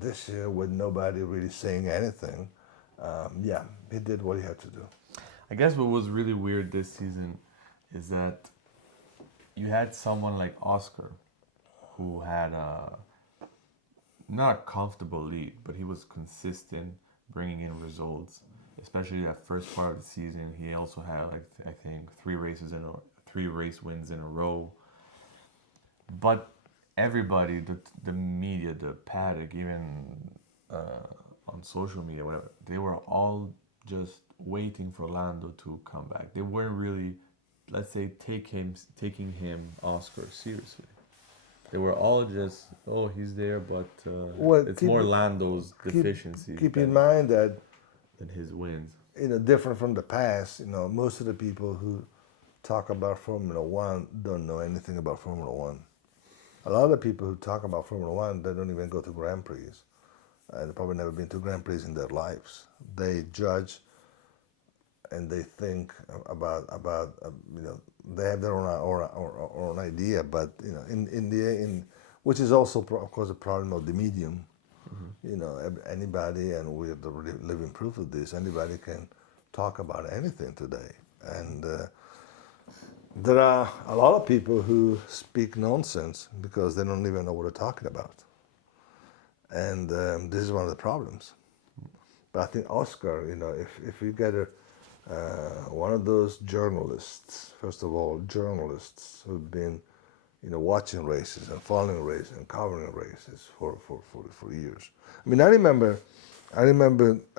this year with nobody really saying anything. Yeah, he did what he had to do. I guess what was really weird this season is that you had someone like Oscar, who had a not a comfortable lead, but he was consistent, bringing in results. Especially that first part of the season, he also had like I think 3 race wins in a row. But everybody, the media, the paddock, even on social media, whatever, they were all just waiting for Lando to come back. They weren't really, let's say, taking him Oscar seriously. They were all just, oh, he's there, but Well, it's more Lando's deficiencies keep in mind that than his wins. different from the past. Most of the people who talk about Formula One don't know anything about Formula One. A lot of the people who talk about Formula One, they don't even go to Grand Prix. They've probably never been to Grand Prix in their lives. They judge and they think about they have their own idea, but in which is also of course a problem of the medium. Anybody, and we're the living proof of this. Anybody can talk about anything today, and there are a lot of people who speak nonsense because they don't even know what they're talking about, and this is one of the problems. But I think Oscar, if you get one of those journalists, first of all, journalists who've been, watching races and following races and covering races for years. I mean, I remember,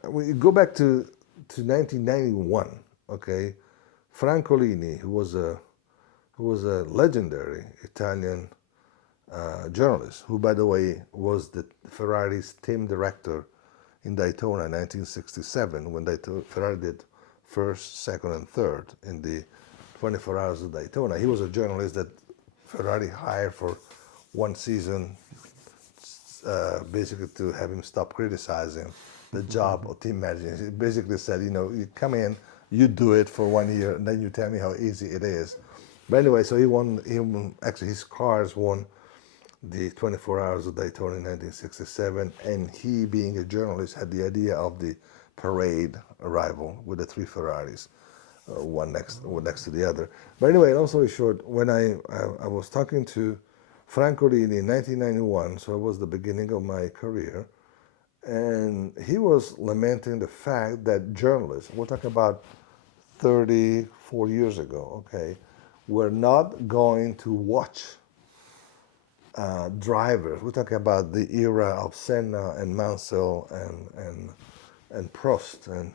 when you go back to 1991, okay, Francolini, who was a legendary Italian journalist, who, by the way, was the Ferrari's team director in Daytona in 1967 when Ferrari did first, second, and third in the 24 Hours of Daytona. He was a journalist that Ferrari hired for one season, basically to have him stop criticizing the job of team management. He basically said, you come in, you do it for 1 year, and then you tell me how easy it is. But anyway, so he won, actually his cars won the 24 Hours of Daytona in 1967, and he, being a journalist, had the idea of the parade arrival with the 3 Ferraris, one next to the other. But anyway, long story short, when I was talking to Francolini in 1991, so it was the beginning of my career, and he was lamenting the fact that journalists, we're talking about 34 years ago, okay, were not going to watch drivers. We're talking about the era of Senna and Mansell and Prost and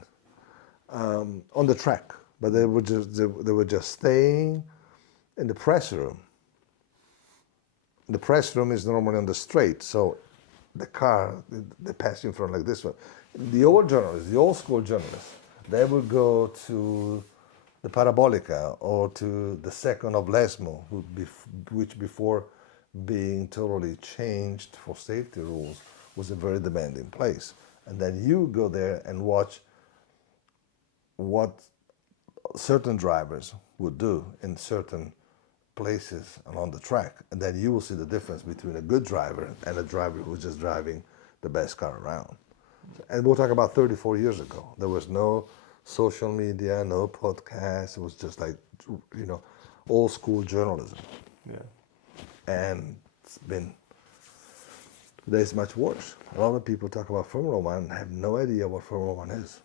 on the track, but they were just staying in the press room. The press room is normally on the straight, so the car they pass in front like this one. The old journalists, the old school journalists, they would go to the Parabolica or to the second of Lesmo, which before being totally changed for safety rules was a very demanding place. And then you go there and watch what certain drivers would do in certain places along the track, and then you will see the difference between a good driver and a driver who's just driving the best car around. And we'll talk about 34 years ago. There was no social media, no podcast. It was just like, old school journalism. Yeah. And today it's much worse. A lot of people talk about Formula One and have no idea what Formula One is.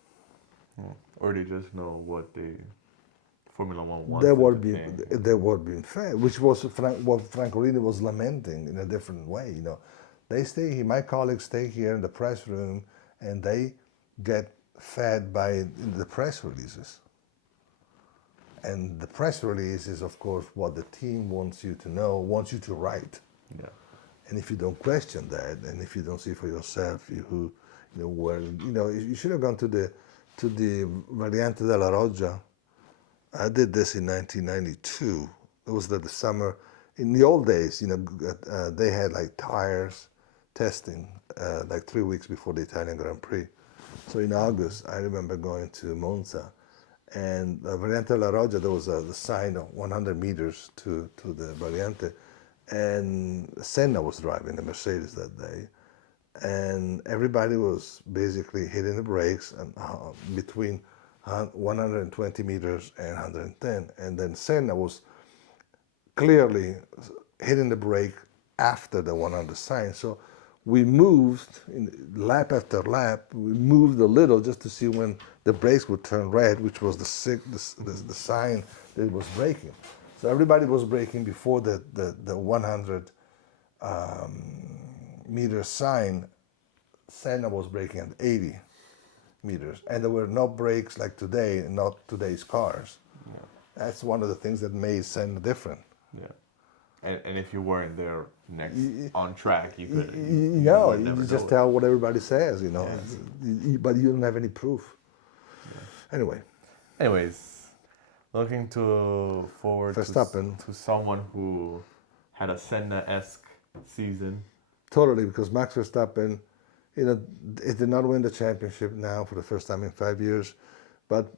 Or they just know what Formula One wants. They were being fed, which was what Francolini was lamenting in a different way. They stay here. My colleagues stay here in the press room, and they get fed by the press releases. And the press release is, of course, what the team wants you to know, wants you to write. Yeah. And if you don't question that, and if you don't see for yourself, you should have gone to the to the Variante della Roggia. I did this in 1992. It was the summer. In the old days, they had like tires testing like 3 weeks before the Italian Grand Prix. So in August, I remember going to Monza, and Variante della Roggia, there was the sign of 100 meters to the Variante, and Senna was driving the Mercedes that day, and everybody was basically hitting the brakes and between 120 meters and 110, and then Senna was clearly hitting the brake after the 100 sign. So we moved lap after lap. We moved a little just to see when the brakes would turn red, which was the sign that it was braking. So everybody was braking before the 100 meter sign. Senna was braking at 80 meters, and there were no brakes like today, not today's cars. Yeah. That's one of the things that made Senna different. Yeah. And if you weren't there on track, you could. You just tell what everybody says, Yeah. But you don't have any proof. Yeah. Anyways, looking forward to someone who had a Senna-esque season. Totally, because Max Verstappen, he did not win the championship now for the first time in 5 years, but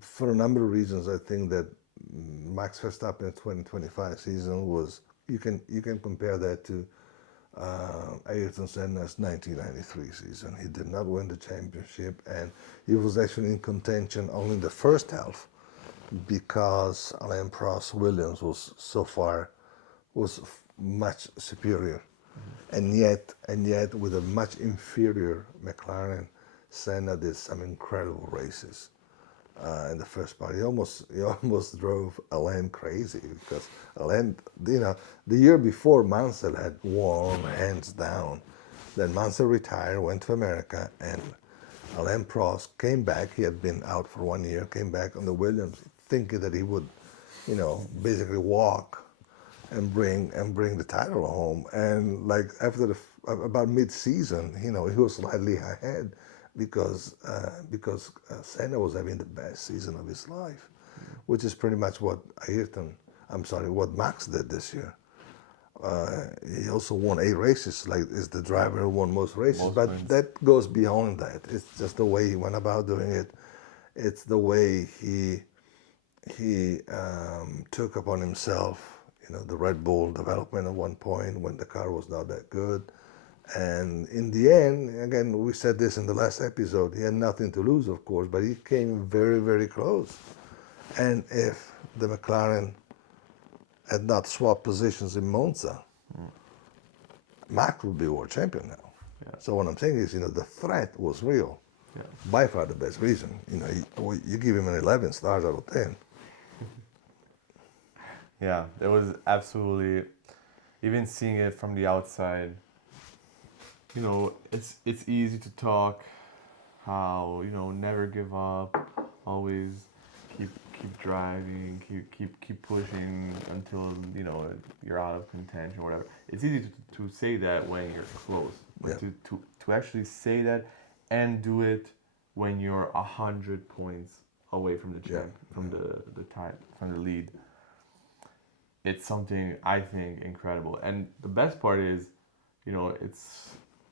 for a number of reasons, I think that Max Verstappen 2025 season was, you can compare that to Ayrton Senna's 1993 season. He did not win the championship, and he was actually in contention only in the first half because Alain Prost Williams was much superior. Mm-hmm. And yet with a much inferior McLaren, Senna did some incredible races. In the first part, he almost drove Alain crazy because Alain, the year before Mansell had won hands down. Then Mansell retired, went to America, and Alain Prost came back. He had been out for 1 year, came back on the Williams, thinking that he would, basically walk and bring the title home. And like after about mid-season, he was slightly ahead. Because Senna was having the best season of his life, which is pretty much what Max did this year. He also won 8 races, like is the driver who won most races. But that goes beyond that. It's just the way he went about doing it. It's the way he took upon himself, the Red Bull development at one point when the car was not that good. And in the end, again, we said this in the last episode, he had nothing to lose, of course, but he came very, very close. And if the McLaren had not swapped positions in Monza, Max would be world champion now. Yeah. So what I'm saying is, the threat was real. Yeah. By far the best reason. You give him an 11 stars out of 10. Yeah, it was absolutely, even seeing it from the outside, it's easy to talk how, never give up, always keep driving, keep pushing until, you're out of contention or whatever. It's easy to say that when you're close, but to actually say that and do it when you're 100 points away from the lead. It's something, I think, incredible. And the best part is,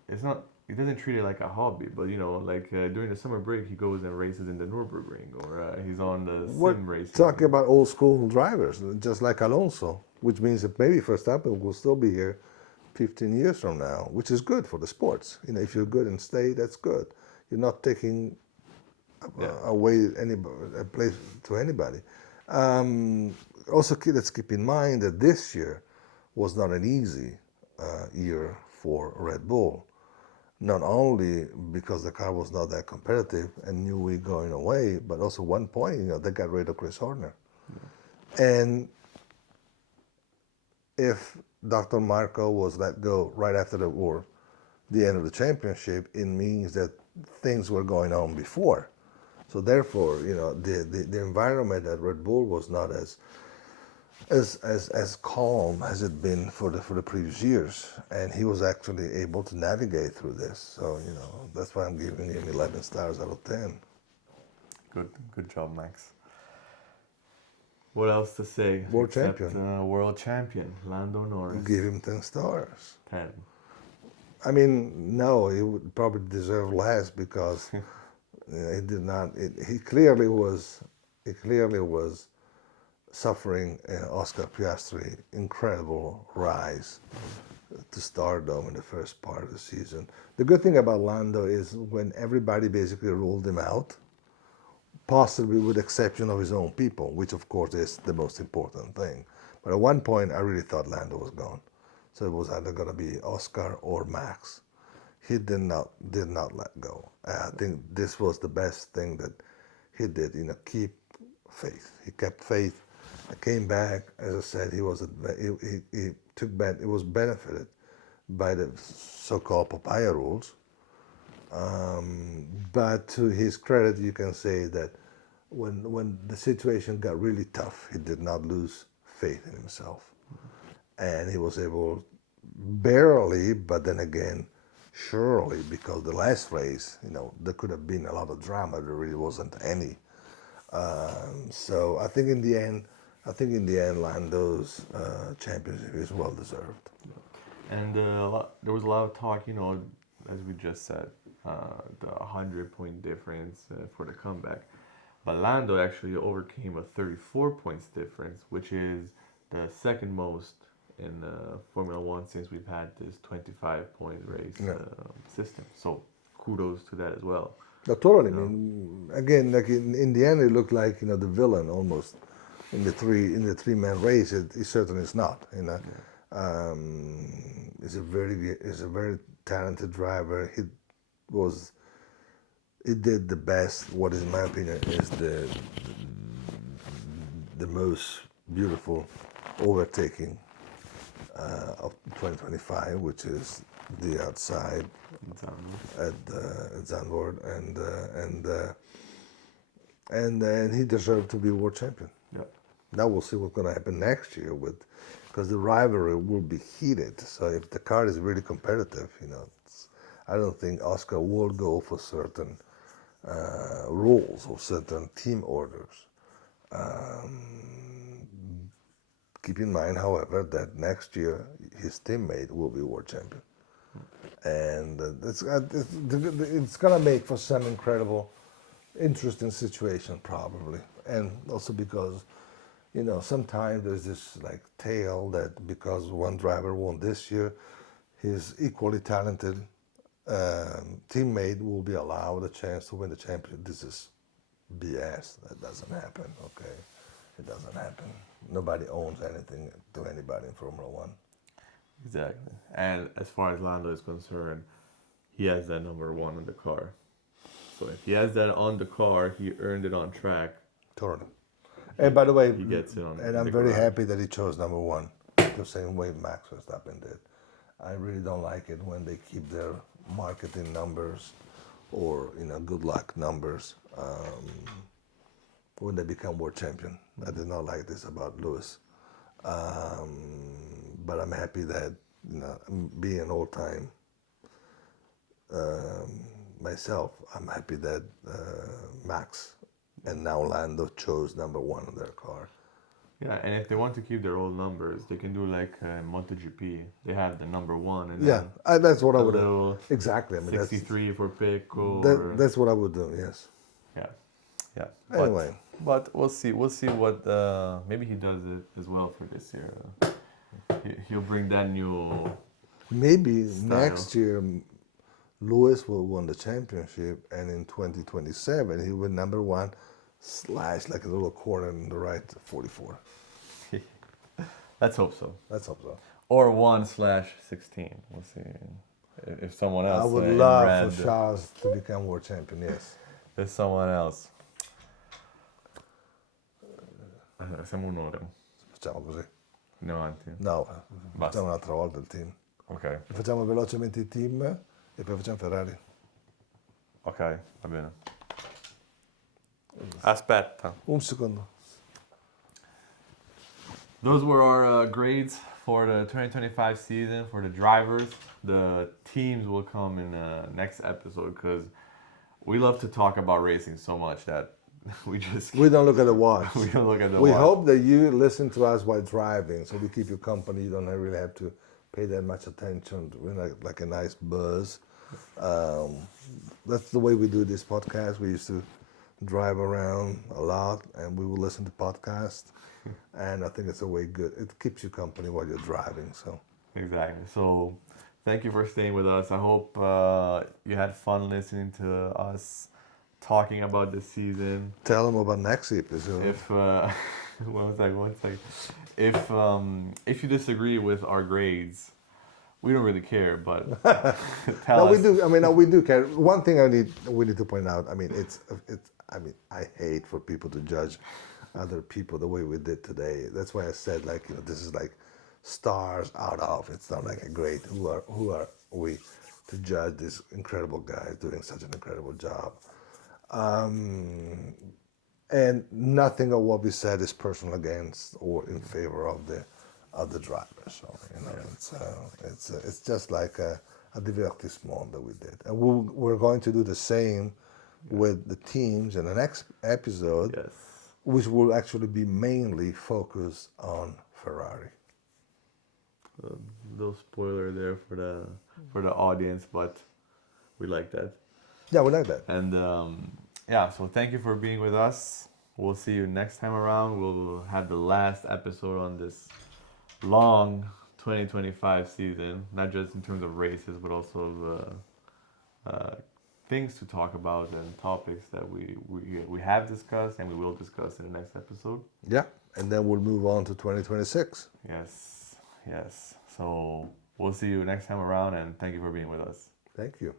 it's not, he doesn't treat it like a hobby, but during the summer break, he goes and races in the Nürburgring, or he's on the sim race. Talking about old school drivers, just like Alonso, which means that maybe Verstappen will still be here 15 years from now, which is good for the sports. If you're good and stay, that's good. You're not taking away a place to anybody. Also, let's keep in mind that this year was not an easy year for Red Bull. Not only because the car was not that competitive and Newey going away, but also one point, they got rid of Chris Horner. Yeah. And if Dr. Marco was let go right after the end of the championship, it means that things were going on before. So therefore, the environment at Red Bull was not as calm as it been for the previous years, and he was actually able to navigate through this. So that's why I'm giving him 11 stars out of 10. Good job, Max. What else to say? World except, champion. World champion, Lando Norris. Give him 10 stars. 10. I mean, no, he would probably deserve less because he did not. He clearly was. He clearly was suffering Oscar Piastri incredible rise to stardom in the first part of the season. The good thing about Lando is when everybody basically ruled him out, possibly with the exception of his own people, which of course is the most important thing. But at one point, I really thought Lando was gone. So it was either going to be Oscar or Max. He did not let go. I think this was the best thing that he did. Keep faith. He kept faith. I came back, as I said. He was he was benefited by the so-called papaya rules. But to his credit, you can say that when the situation got really tough, he did not lose faith in himself. And he was able, barely, but then again, surely, because the last race, there could have been a lot of drama. There really wasn't any. So I think in the end, Lando's championship is well deserved. And there was a lot of talk, as we just said, the 100-point difference for the comeback. But Lando actually overcame a 34 points difference, which is the second most in Formula One since we've had this 25-point race system. So kudos to that as well. No, totally. I mean, again, like in the end, it looked like the villain almost in the three-man race. It certainly is not. He's a very talented driver. He did the best. What, in my opinion, is the most beautiful overtaking of 2025, which is the outside at Zandvoort, and he deserved to be world champion. Yeah. Now we'll see what's going to happen next year because the rivalry will be heated. So if the car is really competitive, I don't think Oscar will go for certain rules or certain team orders. Keep in mind, however, that next year his teammate will be world champion. And it's going to make for some incredible, interesting situation probably. And also because, sometimes there's this tale that because one driver won this year, his equally talented teammate will be allowed a chance to win the championship. This is BS. That doesn't happen, okay? It doesn't happen. Nobody owns anything to anybody in Formula One. Exactly. And as far as Lando is concerned, he has that number one on the car. So if he has that on the car, he earned it on track. Totally. And by the way, he gets it on. And I'm very happy that he chose number one, the same way Max Verstappen did. I really don't like it when they keep their marketing numbers or good luck numbers when they become world champion. I did not like this about Lewis. But I'm happy that, being an all-time myself, I'm happy that Max and now Lando chose number one on their car. Yeah, and if they want to keep their old numbers, they can do like MotoGP. They have the number one. And that's what I would do. Exactly. I mean, 63 for Pecco. That's what I would do, yes. Yeah. Anyway. But we'll see. We'll see what, maybe he does it as well for this year. He'll bring that new maybe style. Next year Lewis will win the championship, and in 2027 he will number one / like a little corner in the right 44. Let's hope so. Let's hope so. Or 1/16. We'll see if someone else. I would love for Charles to become world champion. Yes. There's someone else. Siamo un'ora. Facciamo così. Andiamo avanti. No, facciamo un'altra volta il team. Ok. Facciamo velocemente i team e poi facciamo Ferrari. Ok, va bene. Aspetta. Un secondo. Those were our grades for the 2025 season for the drivers. The teams will come in the next episode because we love to talk about racing so much that we just We don't look at the watch. we don't look at the We watch. hope that you listen to us while driving, so we keep you company. You don't really have to pay that much attention. We're like a nice buzz. That's the way we do this podcast. We used to drive around a lot, and we will listen to podcasts. And I think it's a way good. It keeps you company while you're driving. So Exactly. So, thank you for staying with us. I hope you had fun listening to us talking about this season. tell them about next episode. If one second. If you disagree with our grades, we don't really care. But tell No, us. we do. I mean, no, we do care. One thing we need to point out. I mean, it's. I mean, I hate for people to judge other people the way we did today. That's why I said, like, this is like stars out of. It's not like a great. Who are we to judge these incredible guys doing such an incredible job? And nothing of what we said is personal against or in favor of the driver. So it's just like a divertissement that we did, and we're going to do the same with the teams in the next episode, Yes. which will actually be mainly focused on Ferrari. Little spoiler there for the audience, but we like that. Yeah, we like that. And yeah, so thank you for being with us. We'll see you next time around. We'll have the last episode on this long 2025 season, not just in terms of races, but also of things to talk about and topics that we have discussed and we will discuss in the next episode. Yeah, and then we'll move on to 2026. Yes. So we'll see you next time around, and thank you for being with us. Thank you.